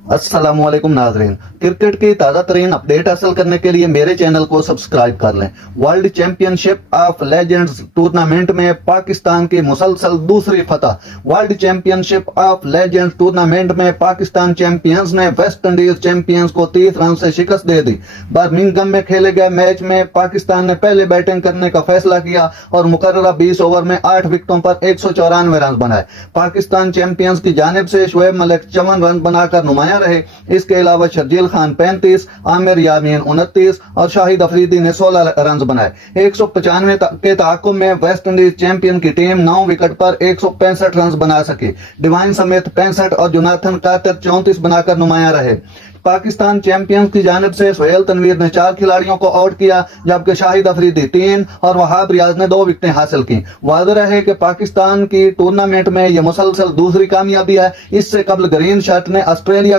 अस्सलाम वालेकुम नाजरीन। क्रिकेट की ताज़ा तरीन अपडेट हासिल करने के लिए मेरे चैनल को सब्सक्राइब कर लें। World championship of legends tournament में पाकिस्तान की मुसलसल दूसरी फतह। World championship of legends tournament में पाकिस्तान चैंपियंस ने वेस्ट इंडीज चैंपियंस को 30 रन से शिकस्त दे दी। बर्मिंघम में खेले गए मैच में पाकिस्तान ने पहले बैटिंग करने का फैसला किया और मुकर्ररा 20 ओवर में 8 विकेटों पर 194 रन बनाए। पाकिस्तान चैंपियंस की जानिब से शोएब मलिक 54 रन बनाकर नुमाया रहे। इसके अलावा शर्जील खान 35, आमिर यामीन 29 और शाहिद अफरीदी ने 16 रन बनाए। 195 के तआक्कुब में वेस्ट इंडीज चैंपियन की टीम 9 विकेट पर 165 रन बना सकी। डिवाइन समेत 65 और जोनाथन कार्टर 34 बनाकर नुमाया रहे। पाकिस्तान चैंपियंस की जानिब से सोहेल तनवीर ने 4 खिलाड़ियों को आउट किया, जबकि शाहिद अफरीदी 3 और वहाब रियाज ने 2 विकेटें हासिल की। वाज़ेह है कि पाकिस्तान की टूर्नामेंट में यह मुसलसल दूसरी कामयाबी है। इससे कबल ग्रीन शर्ट ने ऑस्ट्रेलिया को